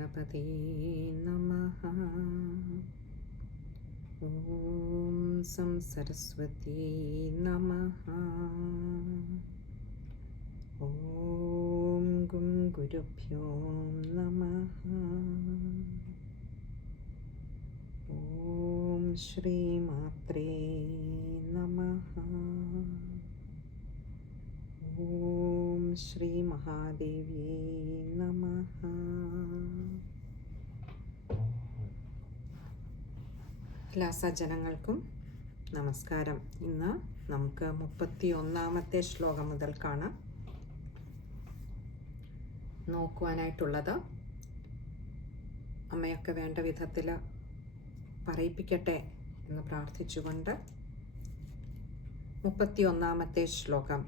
ഗണപതേ നമഃ. ഓം സം സരസ്വതീ നമഃ. ഓം ഗും ഗുരുഭ്യോ നമഃ. ഓം ശ്രീമാത്രേ നമഃ. ഓം ശ്രീ മഹാദേവ്യേ നമഃ. എല്ലാ സജ്ജനങ്ങൾക്കും നമസ്കാരം. ഇന്ന് നമുക്ക് 31-ാമത്തെ ശ്ലോകം മുതൽക്കാണ് നോക്കുവാനായിട്ടുള്ളത്. അമ്മയൊക്കെ വേണ്ട വിധത്തിൽ പറയിപ്പിക്കട്ടെ എന്ന് പ്രാർത്ഥിച്ചുകൊണ്ട് 31-ാമത്തെ ശ്ലോകം.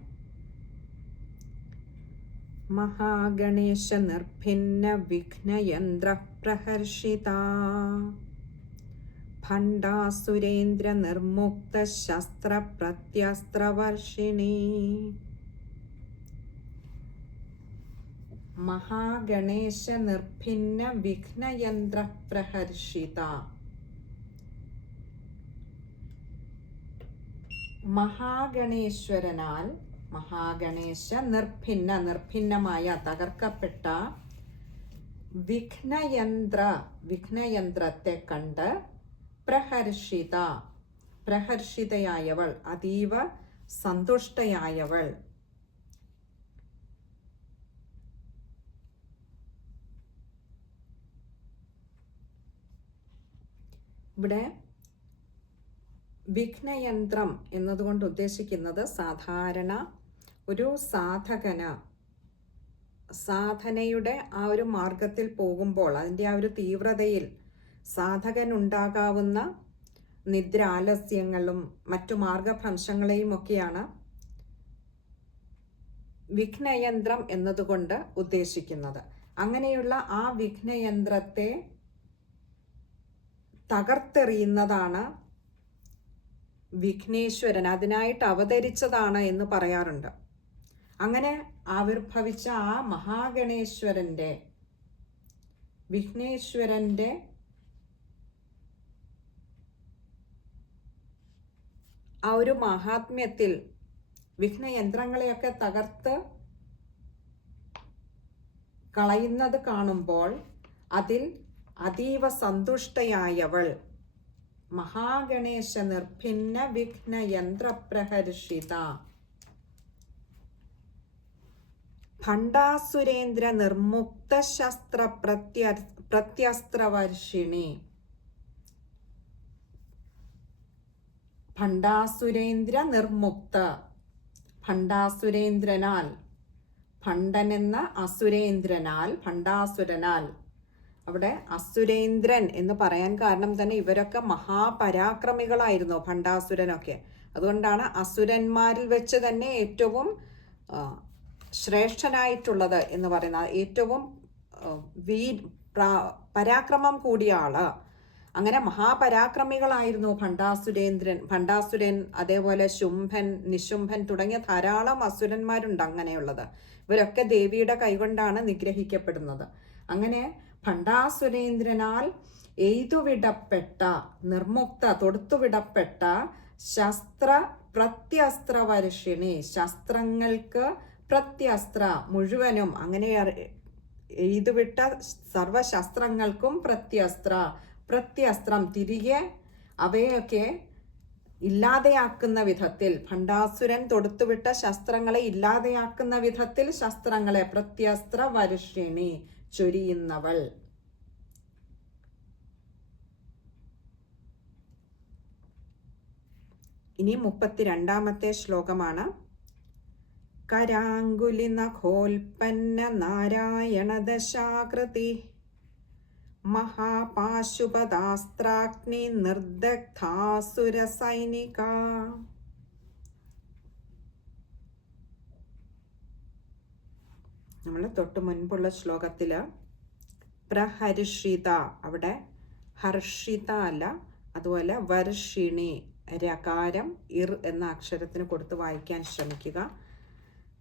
മഹാഗണേശ നിർഭിന്ന വിഘ്നയന്ത്ര പ്രഹർഷിതാ ഭണ്ഡാസുരേന്ദ്ര നിർമുക്ത ശസ്ത്ര പ്രത്യസ്ത്രവർഷിണി. മഹാഗണേശ നിർഭിന്ന വിഘ്നയന്ത്ര പ്രഹർഷിത. മഹാഗണേശ്വരനാൽ മഹാഗണേശ നിർഭിന്നമായ തകർക്കപ്പെട്ട വിഘ്നയന്ത്രത്തെ കണ്ട് പ്രഹർഷിതയായവൾ, അതീവ സന്തുഷ്ടയായവൾ. ഇവിടെ വിഘ്നയന്ത്രം എന്നതുകൊണ്ട് ഉദ്ദേശിക്കുന്നത് സാധാരണ ഒരു സാധനയുടെ ആ ഒരു മാർഗത്തിൽ പോകുമ്പോൾ അതിൻ്റെ ആ ഒരു തീവ്രതയിൽ സാധകനുണ്ടാകാവുന്ന നിദ്രാലസ്യങ്ങളും മറ്റു മാർഗഭ്രംശങ്ങളെയും ഒക്കെയാണ് വിഘ്നയന്ത്രം എന്നതുകൊണ്ട് ഉദ്ദേശിക്കുന്നത്. അങ്ങനെയുള്ള ആ വിഘ്നയന്ത്രത്തെ തകർത്തെറിയുന്നതാണ് വിഘ്നേശ്വരൻ, അതിനായിട്ട് അവതരിച്ചതാണ് എന്ന് പറയാറുണ്ട്. അങ്ങനെ ആവിർഭവിച്ച ആ വിഘ്നേശ്വരന്റെ ആ ഒരു മഹാത്മ്യത്തിൽ വിഘ്നയന്ത്രങ്ങളെയൊക്കെ തകർത്ത് കളയുന്നത് കാണുമ്പോൾ അതിൽ അതീവ സന്തുഷ്ടയായവൾ. മഹാഗണേശ നിർഭിന്ന വിഘ്നയന്ത്ര പ്രഹർഷിത ഭണ്ഡാസുരേന്ദ്ര നിർമുക്ത ശസ്ത്ര പ്രത്യസ്ത്രവർഷിണി. ഭണ്ഡാസുരേന്ദ്ര നിർമുക്ത, ഭണ്ഡാസുരേന്ദ്രനാൽ, ഭണ്ഡനെന്ന അസുരേന്ദ്രനാൽ, ഭണ്ഡാസുരനാൽ. അവിടെ അസുരേന്ദ്രൻ എന്ന് പറയാൻ കാരണം തന്നെ ഇവരൊക്കെ മഹാപരാക്രമികളായിരുന്നു, ഭണ്ഡാസുരനൊക്കെ. അതുകൊണ്ടാണ് അസുരന്മാരിൽ വെച്ച് തന്നെ ഏറ്റവും ശ്രേഷ്ഠനായിട്ടുള്ളത് എന്ന് പറയുന്നത്, ഏറ്റവും പരാക്രമം കൂടിയ ആള്. അങ്ങനെ മഹാപരാക്രമികളായിരുന്നു ഭണ്ഡാസുരൻ, അതേപോലെ ശുംഭൻ, നിശുംഭൻ തുടങ്ങിയ ധാരാളം അസുരന്മാരുണ്ട് അങ്ങനെയുള്ളത്. ഇവരൊക്കെ ദേവിയുടെ കൈകൊണ്ടാണ് നിഗ്രഹിക്കപ്പെടുന്നത്. അങ്ങനെ ഭണ്ഡാസുരേന്ദ്രനാൽ എയ്തുവിടപ്പെട്ട, തൊടുത്തുവിടപ്പെട്ട ശസ്ത്ര പ്രത്യസ്ത്രവർഷിണി, ശസ്ത്രങ്ങൾക്ക് പ്രത്യസ്ത്ര മുഴുവനും, അങ്ങനെ എയ്തുവിട്ട സർവശസ്ത്രങ്ങൾക്കും പ്രത്യസ്ത്രം തിരികെ അവയൊക്കെ ഇല്ലാതെയാക്കുന്ന വിധത്തിൽ, ഭണ്ഡാസുരൻ തൊടുത്തുവിട്ട ശസ്ത്രങ്ങളെ ഇല്ലാതെയാക്കുന്ന വിധത്തിൽ ശസ്ത്രങ്ങളെ പ്രത്യസ്ത്ര വർഷിണി ചൊരിയുന്നവൾ. ഇനി 32-ാമത്തെ ശ്ലോകമാണ്. കരാങ്കുലി നഖോൽപ്പന്ന നാരായണ ദശാകൃതി മഹാപാശുപതാസ്ത്രാഗ്നി നിർദഗ്ധാസുര സൈനിക. നമ്മൾ തൊട്ട് മുൻപുള്ള ശ്ലോകത്തില് പ്രഹർഷിത, അവിടെ ഹർഷിത അല്ല, അതുപോലെ വർഷിണി, രകാരം ഇർ എന്ന അക്ഷരത്തിന് കൊടുത്ത് വായിക്കാൻ ശ്രമിക്കുക.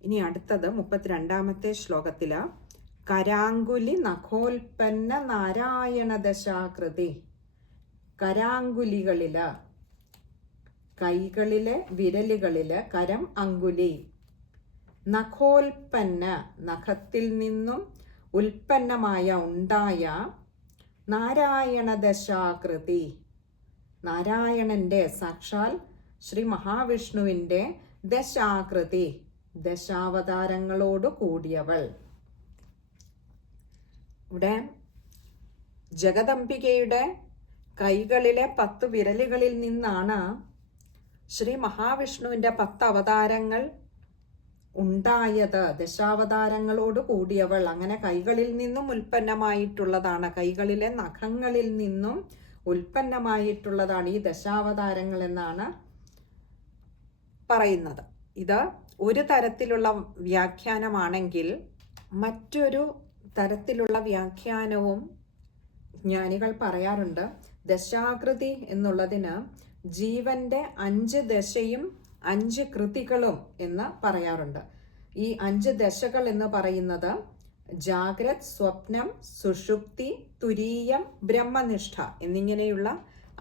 ഇനി അടുത്തത് 32-ാമത്തെ ശ്ലോകത്തില് കരാങ്കുലി നഖോൽപ്പന്ന നാരായണ ദശാകൃതി. കരാങ്കുലികളില്, കൈകളിലെ വിരലുകളില്, കരം അങ്കുലി. നഖോൽപ്പന്ന, നഖത്തിൽ നിന്നും ഉൽപ്പന്നമായ ഉണ്ടായ, നാരായണ ദശാകൃതി, നാരായണന്റെ സാക്ഷാൽ ശ്രീ മഹാവിഷ്ണുവിന്റെ ദശാകൃതി, ദശാവതാരങ്ങളോട് കൂടിയവൾ. ഇവിടെ ജഗദംബികയുടെ കൈകളിലെ 10 വിരലുകളിൽ നിന്നാണ് ശ്രീ മഹാവിഷ്ണുവിന്റെ 10 അവതാരങ്ങൾ ഉണ്ടായത്. ദശാവതാരങ്ങളോട് കൂടിയവൾ. അങ്ങനെ കൈകളിൽ നിന്നും ഉൽപ്പന്നമായിട്ടുള്ളതാണ്, കൈകളിലെ നഖങ്ങളിൽ നിന്നും ഉൽപ്പന്നമായിട്ടുള്ളതാണ് ഈ ദശാവതാരങ്ങൾ എന്നാണ് പറയുന്നത്. ഇത് ഒരു തരത്തിലുള്ള വ്യാഖ്യാനമാണെങ്കിൽ മറ്റൊരു തരത്തിലുള്ള വ്യാഖ്യാനവും ജ്ഞാനികൾ പറയാറുണ്ട്. ദശാകൃതി എന്നുള്ളതിന് ജീവന്റെ 5 ദശയും 5 കൃതികളും എന്ന് പറയാറുണ്ട്. ഈ 5 ദശകൾ എന്ന് പറയുന്നത് ജാഗ്രത്, സ്വപ്നം, സുഷുപ്തി, തുരീയം, ബ്രഹ്മനിഷ്ഠ എന്നിങ്ങനെയുള്ള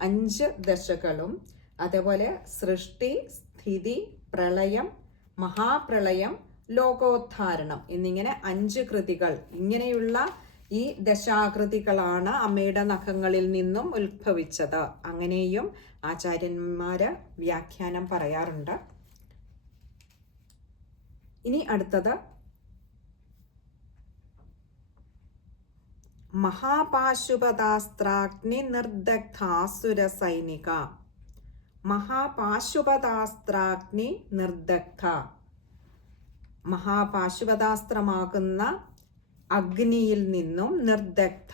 5 ദശകളും, അതേപോലെ സൃഷ്ടി, സ്ഥിതി, പ്രളയം, മഹാപ്രളയം, ലോകോദ്ധാരണം എന്നിങ്ങനെ 5 കൃതികൾ. ഇങ്ങനെയുള്ള ഈ ദശാകൃതികളാണ് അമ്മയുടെ നഖങ്ങളിൽ നിന്നും ഉത്ഭവിച്ചത്. അങ്ങനെയും ആചാര്യന്മാര് വ്യാഖ്യാനം പറയാറുണ്ട്. ഇനി അടുത്തത് മഹാപാശുപതാസ്ത്രാഗ്നി നിർദഗ്ധാസുര സൈനിക. മഹാപാശുപതാസ്ത്രാഗ്നി നിർദഗ്ധ, മഹാപാശുപതാസ്ത്രമാകുന്ന അഗ്നിയിൽ നിന്നും, നിർദഗ്ധ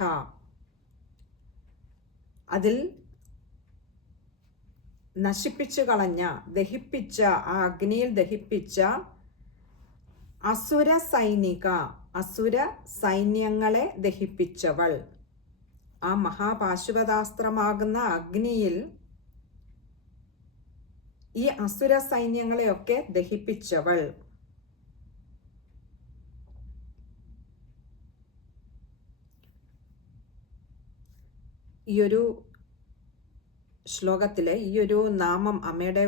അതിൽ നശിപ്പിച്ചു കളഞ്ഞ, ദഹിപ്പിച്ച, ആ അഗ്നിയിൽ ദഹിപ്പിച്ച അസുര സൈനിക, അസുര സൈന്യങ്ങളെ ദഹിപ്പിച്ചവൾ. ആ മഹാപാശുപതാസ്ത്രമാകുന്ന അഗ്നിയിൽ ഈ അസുര സൈന്യങ്ങളെയൊക്കെ ദഹിപ്പിച്ചവൾ. ഈ ഒരു ശ്ലോകത്തിലെ ഈ ഒരു നാമം അമ്മയുടെ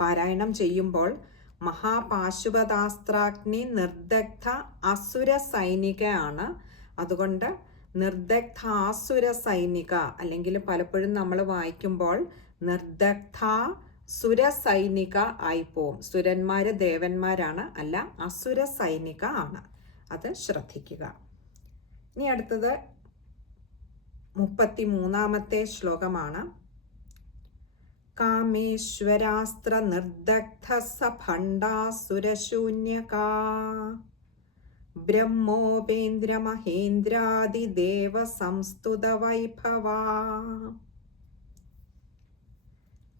പാരായണം ചെയ്യുമ്പോൾ മഹാപാശുപതാസ്ത്രാഗ്നി നിർദഗ്ധ അസുര സൈനികയാണ്. അതുകൊണ്ട് നിർദഗ്ധാസുര സൈനിക, അല്ലെങ്കിൽ പലപ്പോഴും നമ്മൾ വായിക്കുമ്പോൾ നിർദഗ്ധ സുര സൈനിക ആയിപ്പോവും. സുരന്മാര് ദേവന്മാരാണ്, അല്ല അസുര സൈനിക ആണ്. അത് ശ്രദ്ധിക്കുക. ഇനി അടുത്തത് 33-ാമത്തെ ശ്ലോകമാണ്. കാമേശ്വരാസ്ത്ര നിർദഗ്ധ സഭണ്ഡാസുരശൂന്യകാ ബ്രഹ്മോപേന്ദ്ര മഹേന്ദ്രാദിദേവ സംസ്തുത വൈഭവാ.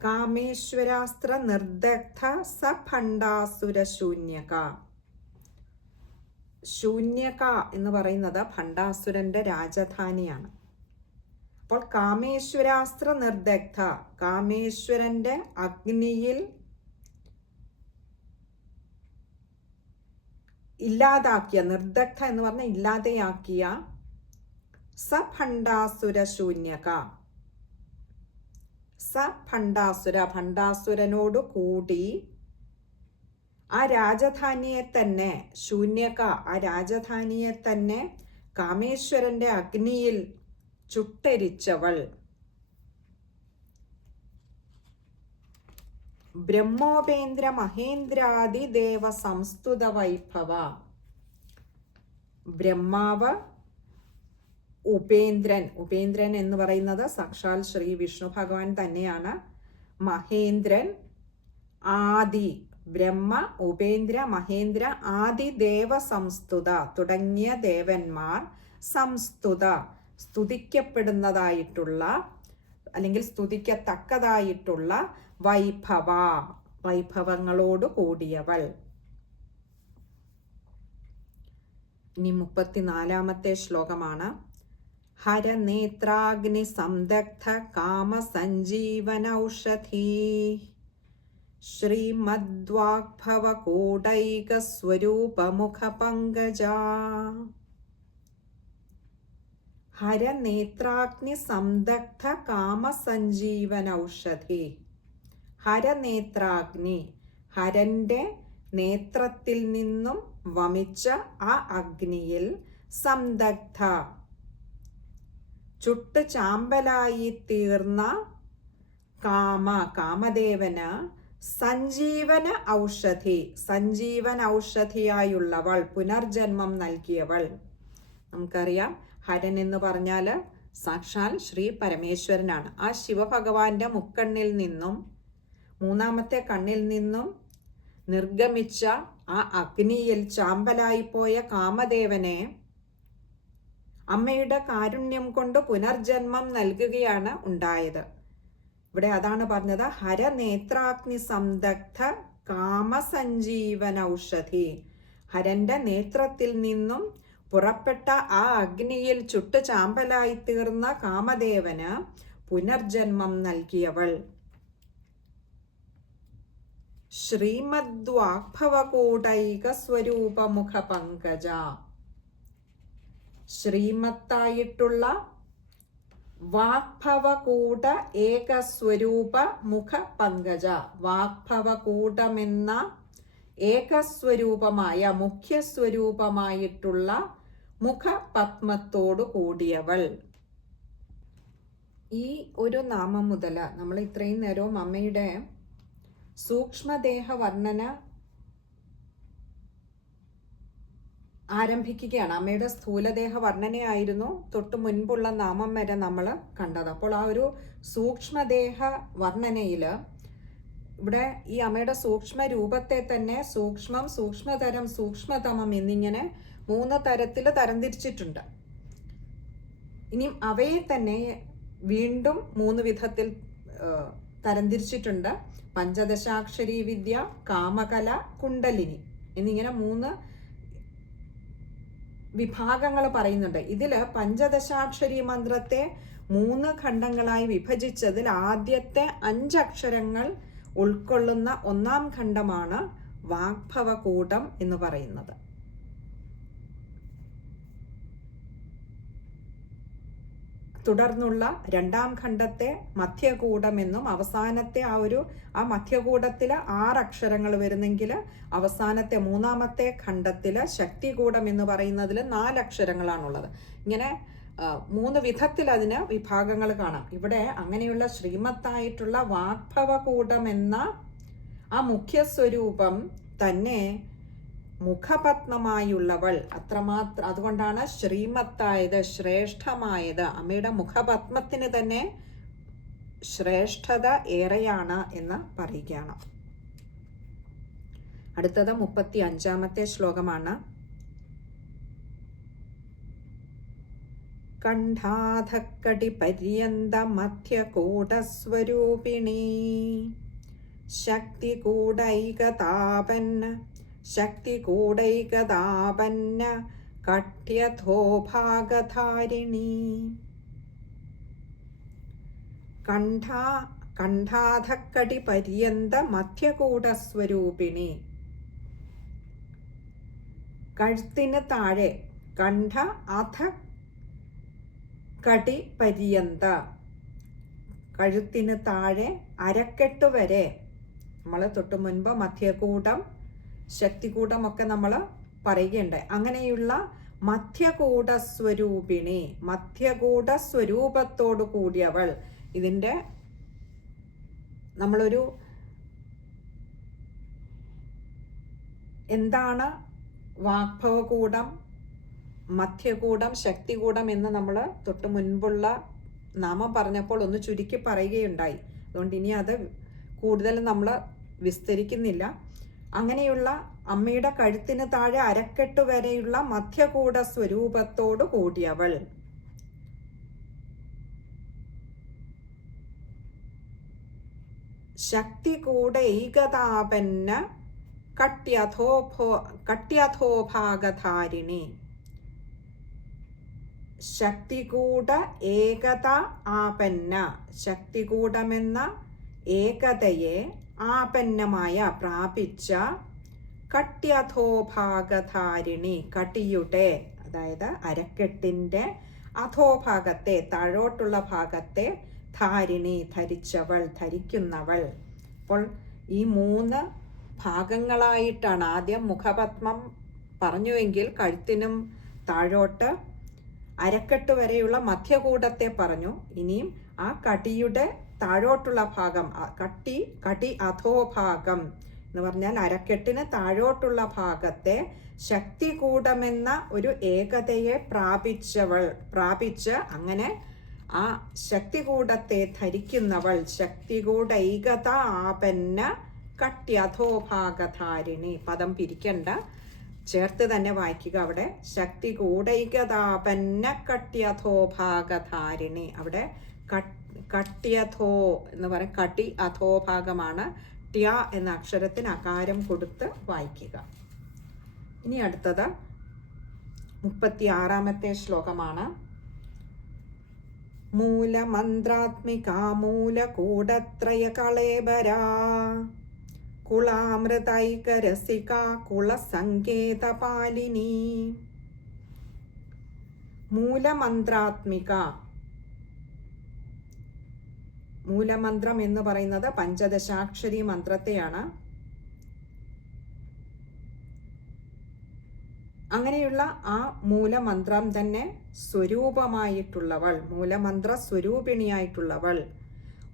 കാമേശ്വരാസ്ത്ര നിർദഗ്ധ സഭണ്ഡാസുരശൂന്യക. ശൂന്യക എന്ന് പറയുന്നത് ഭണ്ഡാസുരന്റെ രാജധാനിയാണ്. അപ്പോൾ കാമേശ്വരാസ്ത്ര നിർദഗ്ധ, കാമേശ്വരന്റെ അഗ്നിയിൽ ഇല്ലാതാക്കിയ, നിർദഗ്ധ എന്ന് പറഞ്ഞ ഇല്ലാതെയാക്കിയ, സഭണ്ഡാസുര ശൂന്യക, സഭണ്ഡാസുര, ഭണ്ഡാസുരനോട് കൂടി ആ രാജധാനിയെ തന്നെ, ശൂന്യക ആ രാജധാനിയെ തന്നെ കാമേശ്വരന്റെ അഗ്നിയിൽ ചുട്ടരിച്ചവൾ. ബ്രഹ്മോപേന്ദ്ര മഹേന്ദ്രാദി ദേവ സംസ്തുത വൈഭവ. ബ്രഹ്മാവ്, ഉപേന്ദ്രൻ, ഉപേന്ദ്രൻ എന്ന് പറയുന്നത് സാക്ഷാൽ ശ്രീ വിഷ്ണു ഭഗവാൻ തന്നെയാണ്. മഹേന്ദ്രൻ, ആദി, ബ്രഹ്മ, ഉപേന്ദ്ര, മഹേന്ദ്ര, ആദി ദേവ സംസ്തുത തുടങ്ങിയ ദേവന്മാർ, സംസ്തുത സ്തുതിക്കപ്പെടുന്നതായിട്ടുള്ള അല്ലെങ്കിൽ സ്തുതിക്കത്തക്കതായിട്ടുള്ള വൈഭവ, വൈഭവങ്ങളോട് കൂടിയവൾ. ഇനി 34-ാമത്തെ ശ്ലോകമാണ്. ഹരനേത്രാഗ്നി സംദഗ്ധ കാമ സഞ്ജീവനൌഷധീ ശ്രീമദ്വാഗ്ഭവകൂടൈകസ്വരൂപമുഖപങ്കജാ ഹരനേത്രാഗ്നി സംദഗ്ധ കാമസഞ്ജീവനൌഷധി. ഹരനേത്രാഗ്നി, ഹരന്റെ നേത്രത്തിൽ നിന്നും വമിച്ച ആ അഗ്നിയിൽ സംദഗ്ധ, ചുട്ട് ചാമ്പലായി തീർന്ന കാമദേവന് സഞ്ജീവന ഔഷധി, സഞ്ജീവൻ ഔഷധിയായുള്ളവൾ, പുനർജന്മം നൽകിയവൾ. നമുക്കറിയാം ഹരൻ എന്ന് പറഞ്ഞാൽ സാക്ഷാൽ ശ്രീ പരമേശ്വരനാണ്. ആ ശിവഭഗവാന്റെ മുക്കണ്ണിൽ നിന്നും മൂന്നാമത്തെ കണ്ണിൽ നിന്നും നിർഗമിച്ച ആ അഗ്നിയിൽ ചാമ്പലായിപ്പോയ കാമദേവനെ അമ്മയുടെ കാരുണ്യം കൊണ്ട് പുനർജന്മം നൽകുകയാണ് ഉണ്ടായത്. ഇവിടെ അതാണ് പറഞ്ഞത്, ഹരനേത്രാഗ്നി സംദഗ്ധ കാമസഞ്ജീവനൌഷധി. ഹരന്റെ നേത്രത്തിൽ നിന്നും പുറപ്പെട്ട ആ അഗ്നിയിൽ ചുട്ടു ചാമ്പലായി തീർന്ന കാമദേവന് പുനർജന്മം നൽകിയവൾ. ശ്രീമദ്വാഗ്ഭവകൂടൈക സ്വരൂപമുഖ പങ്കജ. ശ്രീമത്തായിട്ടുള്ള വാഗ്ഭവകൂട ഏകസ്വരൂപ മുഖ പങ്കജ. വാഗ്ഭവകൂടമെന്ന ഏകസ്വരൂപമായ മുഖ്യസ്വരൂപമായിട്ടുള്ള മുഖപത്മത്തോടു കൂടിയവൾ. ഈ ഒരു നാമം മുതൽ നമ്മൾ ഇത്രയും നേരവും അമ്മയുടെ സൂക്ഷ്മദേഹ വർണ്ണന ആരംഭിക്കുകയാണ്. അമ്മയുടെ സ്ഥൂലദേഹ വർണ്ണനയായിരുന്നു തൊട്ട് മുൻപുള്ള നാമം വരെ നമ്മൾ കണ്ടത്. അപ്പോൾ ആ ഒരു സൂക്ഷ്മദേഹ വർണ്ണനയിൽ ഇവിടെ ഈ അമ്മയുടെ സൂക്ഷ്മ രൂപത്തെ തന്നെ സൂക്ഷ്മം, സൂക്ഷ്മതരം, സൂക്ഷ്മതമം എന്നിങ്ങനെ 3 തരത്തിൽ തരംതിരിച്ചിട്ടുണ്ട്. ഇനിയും അവയെ തന്നെ വീണ്ടും 3 വിധത്തിൽ തരംതിരിച്ചിട്ടുണ്ട്. പഞ്ചദശാക്ഷരി വിദ്യ, കാമകല, കുണ്ടലിനി എന്നിങ്ങനെ 3 വിഭാഗങ്ങൾ പറയുന്നുണ്ട്. ഇതിൽ പഞ്ചദശാക്ഷരി മന്ത്രത്തെ 3 ഖണ്ഡങ്ങളായി വിഭജിച്ചതിൽ ആദ്യത്തെ 5 അക്ഷരങ്ങൾ ഉൾക്കൊള്ളുന്ന 1-ാം ഖണ്ഡമാണ് വാഗ്ഭവകൂടം എന്ന് പറയുന്നത്. തുടർന്നുള്ള 2-ാം ഖണ്ഡത്തെ മധ്യകൂടമെന്നും അവസാനത്തെ ആ മധ്യകൂടത്തിൽ 6 അക്ഷരങ്ങൾ വരുന്നെങ്കിൽ അവസാനത്തെ 3-ാമത്തെ ഖണ്ഡത്തിൽ ശക്തികൂടം എന്ന് പറയുന്നതിൽ 4 അക്ഷരങ്ങളാണുള്ളത്. ഇങ്ങനെ 3 വിധത്തിൽ അതിന് വിഭാഗങ്ങൾ കാണാം. ഇവിടെ അങ്ങനെയുള്ള ശ്രീമത്തായിട്ടുള്ള വാഗ്ഭവകൂടം എന്ന ആ മുഖ്യസ്വരൂപം തന്നെ മുഖപത്മമായുള്ളവൾ അത്രമാത്രം. അതുകൊണ്ടാണ് ശ്രീമത്തായത്, ശ്രേഷ്ഠമായത്. അമ്മയുടെ മുഖപത്മത്തിന് തന്നെ ശ്രേഷ്ഠത ഏറെയാണ് എന്ന് പറയുകയാണ്. അടുത്തത് 35-ാമത്തെ ശ്ലോകമാണ്. കണ്ഠാധക്കടി പര്യന്ത മധ്യകൂടസ്വരൂപിണീ ശക്തികൂടൈകതാപന്ന ശക്തികൂടൈകതാപന്ന കഠ്യഥോഭാഗധാരിണീ. കണ്ഠാധക്കടി പര്യന്ത മധ്യകൂടസ്വരൂപിണി. കഴുത്തിന് താഴെ, കണ്ഠ അധ കടി പര്യന്ത, കഴുത്തിന് താഴെ അരക്കെട്ട് വരെ. നമ്മൾ തൊട്ട് മുൻപ് മധ്യകൂടം, ശക്തികൂടം ഒക്കെ നമ്മൾ പറയുകയുണ്ടായി. അങ്ങനെയുള്ള മധ്യകൂടസ്വരൂപിണി, മധ്യകൂട സ്വരൂപത്തോടു കൂടിയവൾ. ഇതിൻ്റെ നമ്മളൊരു എന്താണ് വാഗ്ഭവകൂടം, മധ്യകൂടം, ശക്തികൂടം എന്ന് നമ്മൾ തൊട്ട് മുൻപുള്ള നാമം പറഞ്ഞപ്പോൾ ഒന്ന് ചുരുക്കി പറയുകയുണ്ടായി. അതുകൊണ്ട് ഇനി അത് കൂടുതൽ നമ്മൾ വിസ്തരിക്കുന്നില്ല. അങ്ങനെയുള്ള അമ്മയുടെ കഴുത്തിന് താഴെ അരക്കെട്ട് വരെയുള്ള മധ്യകൂട സ്വരൂപത്തോടു കൂടിയവൾ. ശക്തികൂടൈകതാപന്ന കട്യഥോഭാഗധാരിണി. ശക്തികൂട ഏകത ആപന്ന, ശക്തികൂടമെന്ന ഏകതയെ ആപന്നമായ പ്രാപിച്ച കട്യധോഭാഗധാരിണി, കടിയുടെ അതായത് അരക്കെട്ടിൻ്റെ അധോഭാഗത്തെ താഴോട്ടുള്ള ഭാഗത്തെ ധാരിണി ധരിച്ചവൾ, ധരിക്കുന്നവൾ. അപ്പോൾ ഈ 3 ഭാഗങ്ങളായിട്ടാണ്. ആദ്യം മുഖപത്മം പറഞ്ഞുവെങ്കിൽ കഴുത്തിനും താഴോട്ട് അരക്കെട്ട് വരെയുള്ള മധ്യകൂടത്തെ പറഞ്ഞു. ഇനിയും ആ കടിയുടെ താഴോട്ടുള്ള ഭാഗം, കടി അധോഭാഗം എന്ന് പറഞ്ഞാൽ അരക്കെട്ടിന് താഴോട്ടുള്ള ഭാഗത്തെ ശക്തികൂടമെന്ന ഒരു ഏകതയെ പ്രാപിച്ച് അങ്ങനെ ആ ശക്തികൂടത്തെ ധരിക്കുന്നവൾ, ശക്തികൂടൈകത ആപന്ന കട്യധോഭാഗധാരിണി. പദം പിരിക്കണ്ട, ചേർത്ത് തന്നെ വായിക്കുക. അവിടെ ശക്തികൂടൈകതാപന്ന കട്യധോഭാഗധാരിണി. അവിടെ കട്യധോ എന്ന് പറയും, കടി അധോഭാഗമാണ്. ട്യ എന്ന അക്ഷരത്തിന് അകാരം കൊടുത്ത് വായിക്കുക. ഇനി അടുത്തത് 36ാമത്തെ ശ്ലോകമാണ്. മൂലമന്ത്രാത്മികാ മൂലകൂടത്രയ കളേബരാ കുളാമൃതൈകരസികാ കുളസങ്കേതപാലിനി. മൂലമന്ത്രാത്മിക, മൂലമന്ത്രം എന്ന് പറയുന്നത് പഞ്ചദശാക്ഷരി മന്ത്രത്തെയാണ്. അങ്ങനെയുള്ള ആ മൂലമന്ത്രം തന്നെ സ്വരൂപമായിട്ടുള്ളവൾ, മൂലമന്ത്ര സ്വരൂപിണിയായിട്ടുള്ളവൾ.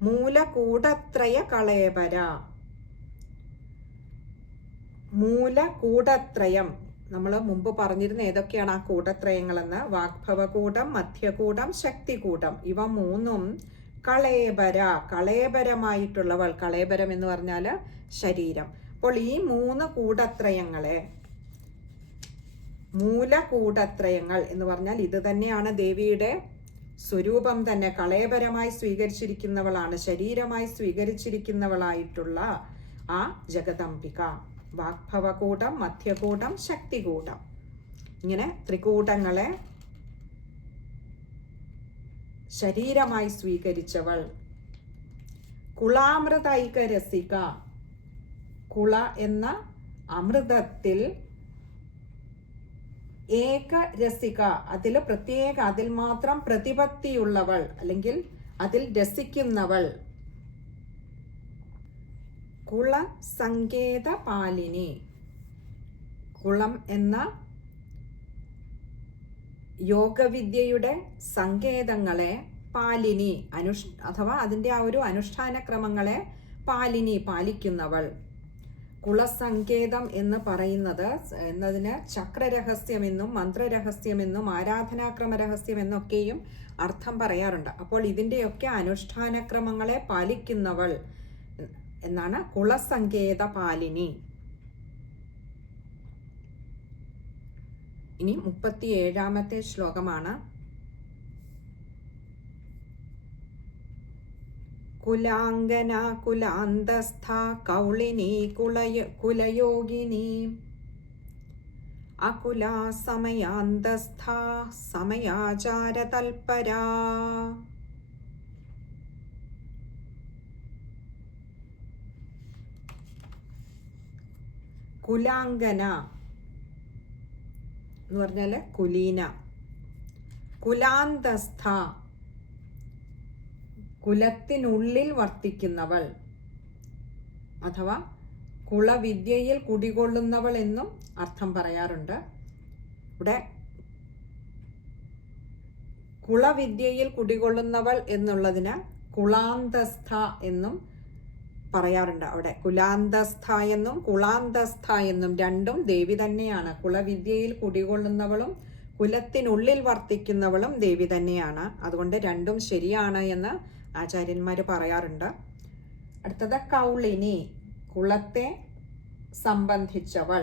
മൂലകൂടത്രയ കളേബര, മൂലകൂടത്രയം നമ്മൾ മുമ്പ് പറഞ്ഞിരുന്ന ഏതൊക്കെയാണ് ആ കൂടത്രയങ്ങളെന്ന്. വാഗ്ഭവകൂടം, മധ്യകൂടം, ശക്തികൂടം. ഇവ 3ഉം കളേബര, കളേബരമായിട്ടുള്ളവൾ. കളേബരം എന്ന് പറഞ്ഞാൽ ശരീരം. അപ്പോൾ ഈ 3 കൂടത്രയങ്ങളെ, മൂലകൂടത്രയങ്ങൾ എന്ന് പറഞ്ഞാൽ ഇത് തന്നെയാണ് ദേവിയുടെ സ്വരൂപം തന്നെ. കളേബരമായി സ്വീകരിച്ചിരിക്കുന്നവളാണ്, ശരീരമായി സ്വീകരിച്ചിരിക്കുന്നവളായിട്ടുള്ള ആ ജഗദംബിക. വാഗ്ഭവകൂടം, മധ്യകൂടം, ശക്തികൂടം, ഇങ്ങനെ ത്രികൂടങ്ങളെ ശരീരമായി സ്വീകരിച്ചവൾ. കുളാമൃതൈകരസിക, കുള എന്ന അമൃതത്തിൽ ഏകരസിക, അതിൽ പ്രത്യേക, അതിൽ മാത്രം പ്രതിപത്തിയുള്ളവൾ, അല്ലെങ്കിൽ അതിൽ രസിക്കുന്നവൾ. കുളസങ്കേതപാലിനി, കുളം എന്ന യോഗവിദ്യയുടെ സങ്കേതങ്ങളെ പാലിനി, അഥവാ അതിൻ്റെ ആ ഒരു അനുഷ്ഠാനക്രമങ്ങളെ പാലിനി, പാലിക്കുന്നവൾ. കുളസങ്കേതം എന്ന് പറയുന്നത് എന്നതിന് ചക്രരഹസ്യമെന്നും മന്ത്രരഹസ്യമെന്നും ആരാധനാക്രമ രഹസ്യം എന്നൊക്കെയും അർത്ഥം പറയാറുണ്ട്. അപ്പോൾ ഇതിൻ്റെയൊക്കെ അനുഷ്ഠാനക്രമങ്ങളെ പാലിക്കുന്നവൾ എന്നാണ് കുളസങ്കേത പാലിനി. ഇനി 37ാമത്തെ ശ്ലോകമാണ്. കുലാംഗന കുലാന്തസ്ഥ കൗളിനി കുലയോഗിനി അകുലാ സമയാന്തസ്ഥ സമയാചാരതൽപരാ. കുലാംഗന എന്ന് പറഞ്ഞാൽ കുലീന. കുലാന്തസ്ഥ, കുലത്തിനുള്ളിൽ വർത്തിക്കുന്നവൾ, അഥവാ കുളവിദ്യയിൽ കുടികൊള്ളുന്നവൾ എന്നും അർത്ഥം പറയാറുണ്ട്. ഇവിടെ കുളവിദ്യയിൽ കുടികൊള്ളുന്നവൾ എന്നുള്ളതിന് കുളാന്തസ്ഥ എന്നും പറയാറുണ്ട്. അവിടെ കുലാന്തസ്ഥ എന്നും കുളാന്തസ്ഥ എന്നും രണ്ടും ദേവി തന്നെയാണ്. കുളവിദ്യയിൽ കുടികൊള്ളുന്നവളും കുലത്തിനുള്ളിൽ വർത്തിക്കുന്നവളും ദേവി തന്നെയാണ്. അതുകൊണ്ട് രണ്ടും ശരിയാണ് എന്ന് ആചാര്യന്മാർ പറയാറുണ്ട്. അടുത്തത് കൗളിനി, കുളത്തെ സംബന്ധിച്ചവൾ.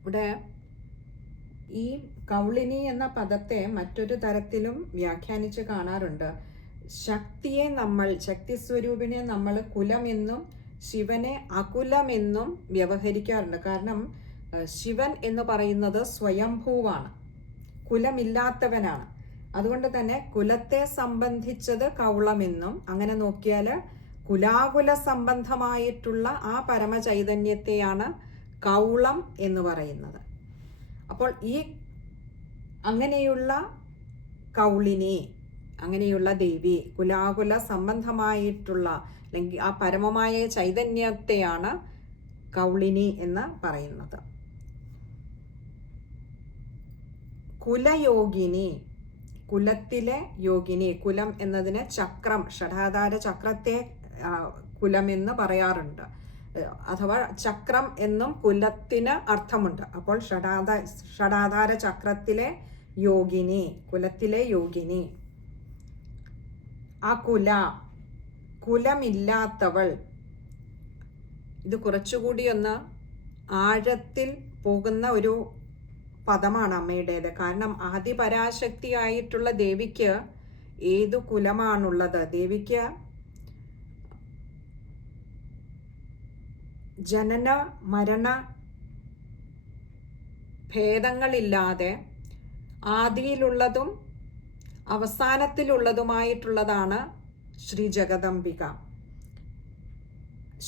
ഇവിടെ ഈ കൗളിനി എന്ന പദത്തെ മറ്റൊരു തരത്തിലും വ്യാഖ്യാനിച്ച് കാണാറുണ്ട്. ശക്തിയെ നമ്മൾ, ശക്തി സ്വരൂപിനെ നമ്മൾ കുലമെന്നും ശിവനെ അകുലമെന്നും വ്യവഹരിക്കാറുണ്ട്. കാരണം ശിവൻ എന്ന് പറയുന്നത് സ്വയംഭൂവാണ്, കുലമില്ലാത്തവനാണ്. അതുകൊണ്ട് തന്നെ കുലത്തെ സംബന്ധിച്ചത് കൗളമെന്നും, അങ്ങനെ നോക്കിയാൽ കുലാകുല സംബന്ധമായിട്ടുള്ള ആ പരമചൈതന്യത്തെയാണ് കൗളം എന്ന് പറയുന്നത്. അപ്പോൾ ഈ അങ്ങനെയുള്ള കൗളിനി, അങ്ങനെയുള്ള ദേവി, കുലാകുല സംബന്ധമായിട്ടുള്ള അല്ലെങ്കിൽ ആ പരമമായ ചൈതന്യത്തെയാണ് കൗളിനി എന്ന് പറയുന്നത്. കുലയോഗിനി, കുലത്തിലെ യോഗിനി. കുലം എന്നതിന് ചക്രം, ഷഡാധാര ചക്രത്തെ കുലമെന്ന് പറയാറുണ്ട്, അഥവാ ചക്രം എന്നും കുലത്തിന് അർത്ഥമുണ്ട്. അപ്പോൾ ഷഡാധാര ചക്രത്തിലെ യോഗിനി, കുലത്തിലെ യോഗിനി. അകുല, കുലമില്ലാത്തവൾ. ഇത് കുറച്ചുകൂടി ഒന്ന് ആഴത്തിൽ പോകുന്ന ഒരു പദമാണ് അമ്മയുടേത്. കാരണം ആദിപരാശക്തിയായിട്ടുള്ള ദേവിക്ക് ഏതു കുലമാണുള്ളത്? ദേവിക്ക് ജനന മരണ ഭേദങ്ങളില്ലാതെ ആദിയിലുള്ളതും അവസാനത്തിലുള്ളതുമായിട്ടുള്ളതാണ് ശ്രീ ജഗദംബിക.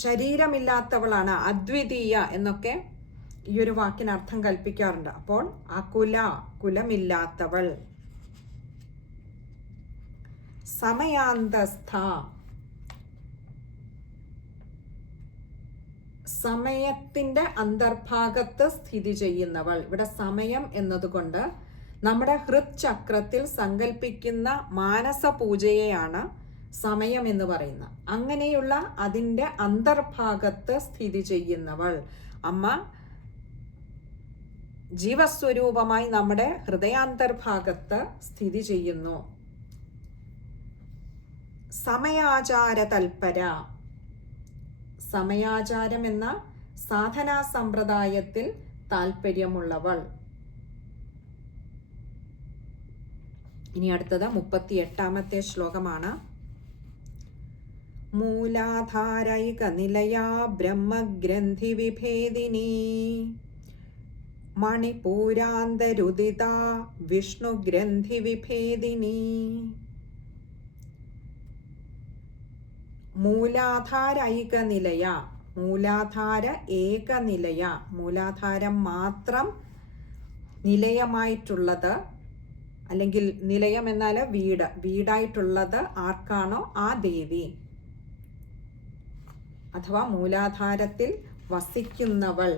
ശരീരമില്ലാത്തവളാണ്, അദ്വിതീയ എന്നൊക്കെ ഈ ഒരു വാക്കിന് അർത്ഥം കൽപ്പിക്കാറുണ്ട്. അപ്പോൾ അകുല, കുലമില്ലാത്തവൾ. സമയാന്തസ്ഥ, സമയത്തിന്റെ അന്തർഭാഗത്ത് സ്ഥിതി ചെയ്യുന്നവൾ. ഇവിടെ സമയം എന്നതുകൊണ്ട് നമ്മുടെ ഹൃദ് സങ്കല്പിക്കുന്ന മാനസ പൂജയെയാണ് സമയം എന്ന് പറയുന്നത്. അങ്ങനെയുള്ള അതിൻ്റെ അന്തർഭാഗത്ത് സ്ഥിതി ചെയ്യുന്നവൾ അമ്മ ജീവസ്വരൂപമായി നമ്മുടെ ഹൃദയാന്തർഭാഗത്ത് സ്ഥിതി ചെയ്യുന്നു. സമയാചാര തൽപര, സമയാചാരം എന്ന സാധനാ സമ്പ്രദായത്തിൽ താല്പര്യമുള്ളവൾ. ഇനി അടുത്തത് 38ാമത്തെ ശ്ലോകമാണ്. മൂലാധാരൈക നിലയാ ബ്രഹ്മഗ്രന്ഥി വിഭേദിനി മണിപൂരാന്തരുദിത വിഷ്ണുഗ്രന്ഥി വിഭേദിനി. മൂലാധാര ഐകനിലയ, മൂലാധാര ഏകനിലയ, മൂലാധാരം മാത്രം നിലയമായിട്ടുള്ളത്, അല്ലെങ്കിൽ നിലയം എന്നാൽ വീട്, വീടായിട്ടുള്ളത് ആർക്കാണോ ആ ദേവി, അഥവാ മൂലാധാരത്തിൽ വസിക്കുന്നവൾ.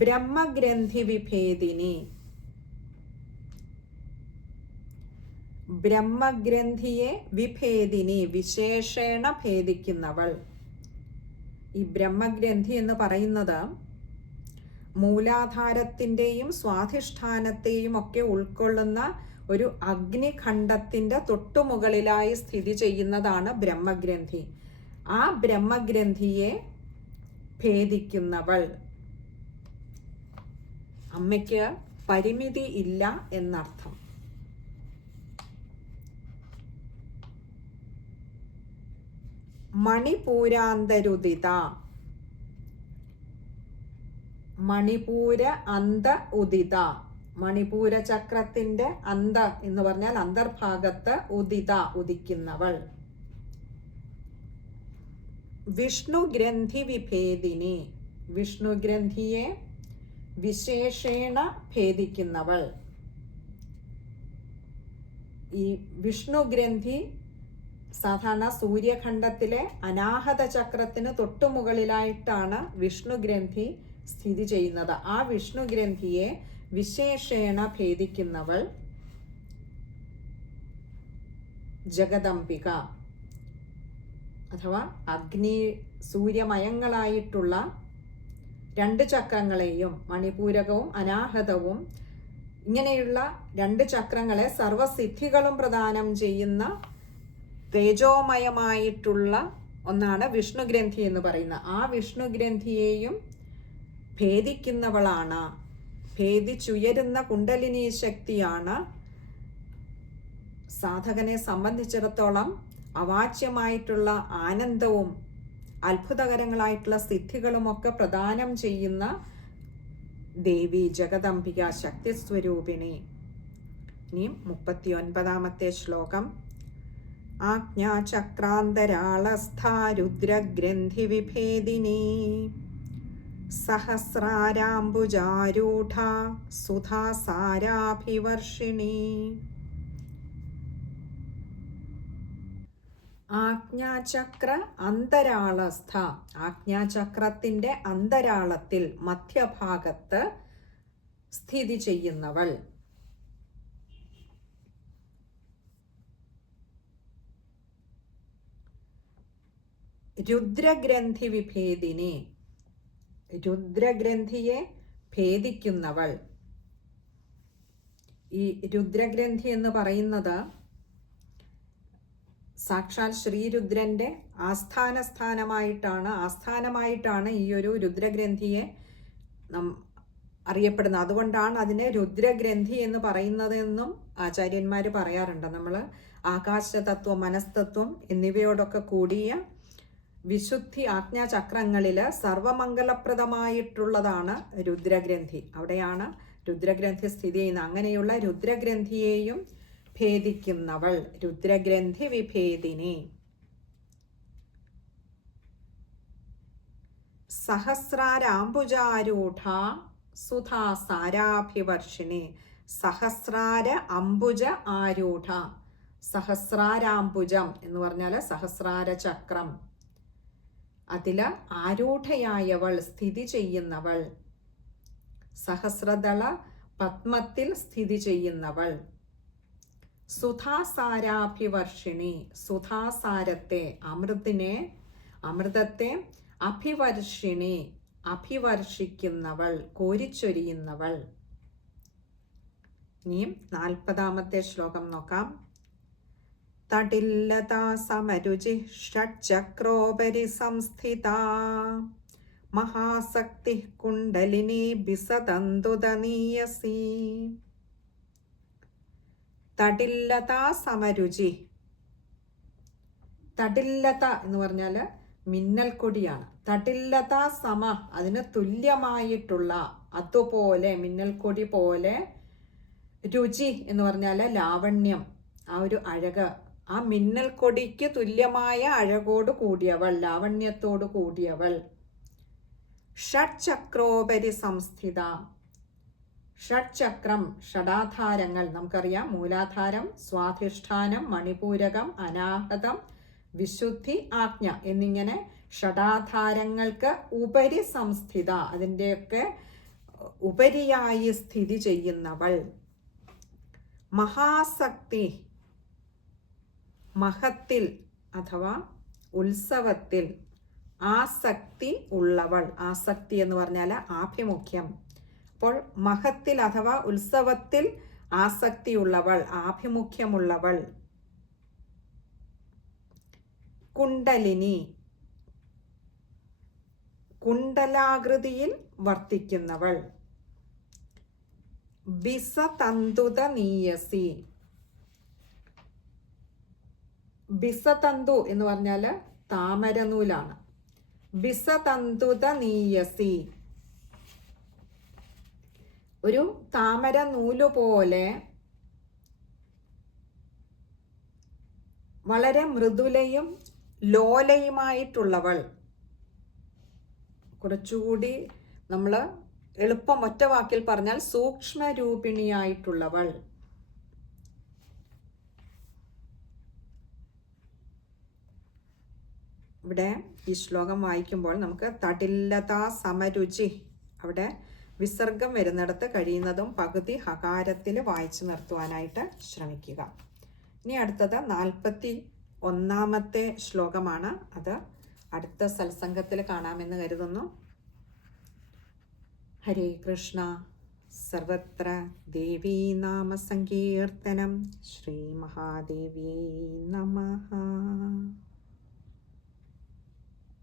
ബ്രഹ്മഗ്രന്ഥി വിഭേദിനി, ബ്രഹ്മഗ്രന്ഥിയെ വിഭേദിനി, വിശേഷേണ ഭേദിക്കുന്നവൾ. ഈ ബ്രഹ്മഗ്രന്ഥി എന്ന് പറയുന്നത് മൂലാധാരത്തിൻ്റെയും സ്വാധിഷ്ഠാനത്തെയും ഒക്കെ ഉൾക്കൊള്ളുന്ന ഒരു അഗ്നിഖണ്ഡത്തിൻ്റെ തൊട്ടുമുകളിലായി സ്ഥിതി ചെയ്യുന്നതാണ് ബ്രഹ്മഗ്രന്ഥി. ആ ബ്രഹ്മഗ്രന്ഥിയെ ഭേദിക്കുന്നവൾ. അമ്മയ്ക്ക് പരിമിതി ഇല്ല എന്നർത്ഥം. മണിപൂരാന്തരുദിത, മണിപൂര അന്ത ഉദിത, മണിപൂര ചക്രത്തിന്റെ അന്ത എന്ന് പറഞ്ഞാൽ അന്തർഭാഗത്ത് ഉദിത, ഉദിക്കുന്നവൾ. വിഷ്ണുഗ്രന്ഥി വിഭേദിനി, വിഷ്ണുഗ്രന്ഥിയെ വിശേഷേണ ഭേദിക്കുന്നവൾ. ഈ വിഷ്ണുഗ്രന്ഥി സാധാരണ സൂര്യഖണ്ഡത്തിലെ അനാഹത ചക്രത്തിന് തൊട്ടുമുകളിലായിട്ടാണ് വിഷ്ണുഗ്രന്ഥി സ്ഥിതി ചെയ്യുന്നത്. ആ വിഷ്ണുഗ്രന്ഥിയെ വിശേഷേണ ഭേദിക്കുന്നവൾ ജഗദംബിക, അഥവാ അഗ്നി സൂര്യമയങ്ങളായിട്ടുള്ള രണ്ട് ചക്രങ്ങളെയും, മണിപൂരകവും അനാഹതവും, ഇങ്ങനെയുള്ള രണ്ട് ചക്രങ്ങളെ സർവസിദ്ധികളും പ്രദാനം ചെയ്യുന്ന തേജോമയമായിട്ടുള്ള ഒന്നാണ് വിഷ്ണുഗ്രന്ഥി എന്ന് പറയുന്നത്. ആ വിഷ്ണുഗ്രന്ഥിയെയും ഭേദിക്കുന്നവളാണ്, ഭേദിച്ചുയരുന്ന കുണ്ടലിനി ശക്തിയാണ് സാധകനെ സംബന്ധിച്ചിടത്തോളം അവാച്യമായിട്ടുള്ള ആനന്ദവും അത്ഭുതകരങ്ങളായിട്ടുള്ള സിദ്ധികളുമൊക്കെ പ്രദാനം ചെയ്യുന്ന ദേവി ജഗദംബിക ശക്തിസ്വരൂപിണി. ഇനിയും 39-ാമത്തെ ശ്ലോകം. ആജ്ഞാചക്രാന്തരാളസ്ഥാ രുദ്രഗ്രന്ഥി വിഭേദിനി സഹസ്രാരാംബുജാരൂഢ സുധാസാരാഭിവർഷിണി. ആജ്ഞാചക്ര അന്തരാളസ്ഥ, ആജ്ഞാചക്രത്തിൻ്റെ അന്തരാളത്തിൽ മധ്യഭാഗത്ത് സ്ഥിതി ചെയ്യുന്നവൾ. രുദ്രഗ്രന്ഥി വിഭേദിനി, രുദ്രഗ്രന്ഥിയെ ഭേദിക്കുന്നവൾ. ഈ രുദ്രഗ്രന്ഥി എന്ന് പറയുന്നത് സാക്ഷാൽ ശ്രീരുദ്രൻ്റെ ആസ്ഥാനമായിട്ടാണ് ഈ ഒരു രുദ്രഗ്രന്ഥിയെ അറിയപ്പെടുന്നത്. അതുകൊണ്ടാണ് അതിനെ രുദ്രഗ്രന്ഥി എന്ന് പറയുന്നതെന്നും ആചാര്യന്മാർ പറയാറുണ്ട്. നമ്മൾ ആകാശതത്വം, മനസ്തത്വം എന്നിവയോടൊക്കെ കൂടിയ വിശുദ്ധി ആജ്ഞാചക്രങ്ങളിൽ സർവമംഗലപ്രദമായിട്ടുള്ളതാണ് രുദ്രഗ്രന്ഥി. അവിടെയാണ് രുദ്രഗ്രന്ഥി സ്ഥിതി ചെയ്യുന്നത്. അങ്ങനെയുള്ള രുദ്രഗ്രന്ഥിയെയും ഭേദിക്കുന്നവൾ, രുദ്രഗ്രന്ഥി വിഭേദിനി. സഹസ്രാരാംബുജാരൂഢ സുധാസാരാഭിവർഷിണി. സഹസ്രാര അംബുജ ആരൂഢ, സഹസ്രാരാംബുജം എന്ന് പറഞ്ഞാൽ സഹസ്രാര ചക്രം, അതിൽ ആരൂഢയായവൾ, സ്ഥിതി ചെയ്യുന്നവൾ. സഹസ്രദള പത്മത്തിൽ സ്ഥിതി ചെയ്യുന്നവൾ. സുധാസാരാഭിവർഷിണി, സുധാസാരത്തെ, അമൃതത്തെ അഭിവർഷിണി, അഭിവർഷിക്കുന്നവൾ, കോരിച്ചൊരിയുന്നവൾ. ഇനിയും 40-ാമത്തെ ശ്ലോകം നോക്കാം. തടില്ലതാ സമരുചി ഷഡ്ചക്രോപരി സംസ്ഥിതാ മഹാസക്തി കുണ്ടലിനി ബിസതന്തുതനീയസി. തടില്ലതാ സമരുചി. തടില്ലത എന്ന് പറഞ്ഞാൽ മിന്നൽ കൊടിയാണ്. തടില്ലത സമ, അതിന് തുല്യമായിട്ടുള്ള, അതുപോലെ മിന്നൽ കൊടി പോലെ. രുചി എന്ന് പറഞ്ഞാൽ ലാവണ്യം, ആ ഒരു അഴക്. ആ മിന്നൽ കൊടിക്ക് തുല്യമായ അഴകോട് കൂടിയവൾ, ലാവണ്യത്തോട് കൂടിയവൾ. ഷഡ്ചക്രോപരി സംസ്ഥിത. ഷഡ്ചക്രം, ഷഡാധാരങ്ങൾ നമുക്കറിയാം. മൂലാധാരം, സ്വാധിഷ്ഠാനം, മണിപൂരകം, അനാഹതം, വിശുദ്ധി, ആജ്ഞ എന്നിങ്ങനെ ഷഡാധാരങ്ങൾക്ക് ഉപരി സംസ്ഥിത, അതിൻ്റെയൊക്കെ ഉപരിയായി സ്ഥിതി ചെയ്യുന്നവൾ. മഹാസക്തി, മഹത്തിൽ അഥവാ ഉത്സവത്തിൽ ആസക്തി ഉള്ളവൾ. ആസക്തി എന്ന് പറഞ്ഞാൽ ആഭിമുഖ്യം. അപ്പോൾ മഹത്തിൽ അഥവാ ഉത്സവത്തിൽ ആസക്തിയുള്ളവൾ, ആഭിമുഖ്യമുള്ളവൾ. കുണ്ടലിനി, കുണ്ടലാകൃതിയിൽ വർത്തിക്കുന്നവൾ. ബിസതന്തുത നീയസി. ബിസതന്തു എന്ന് പറഞ്ഞാൽ താമരനൂലാണ്. ബിസതന്തുത നീയസി, ഒരു താമര നൂലുപോലെ വളരെ മൃദുലയും ലോലയുമായിട്ടുള്ളവൾ. കുറച്ചുകൂടി നമ്മൾ എളുപ്പം ഒറ്റ വാക്കിൽ പറഞ്ഞാൽ സൂക്ഷ്മരൂപിണിയായിട്ടുള്ളവൾ. ഇവിടെ ഈ ശ്ലോകം വായിക്കുമ്പോൾ നമുക്ക് തടില്ലതാ സമരുചി, അവിടെ വിസർഗം വരുന്നിടത്ത് കഴിയുന്നതും പകുതി ഹകാരത്തിൽ വായിച്ചു നിർത്തുവാനായിട്ട് ശ്രമിക്കുക. ഇനി അടുത്തത് 41-ാമത്തെ ശ്ലോകമാണ്. അത് അടുത്ത സത്സംഗത്തിൽ കാണാമെന്ന് കരുതുന്നു. ഹരേ കൃഷ്ണ. സർവത്ര ദേവീ നാമ സങ്കീർത്തനം. ശ്രീ മഹാദേവ്യൈ നമഃ.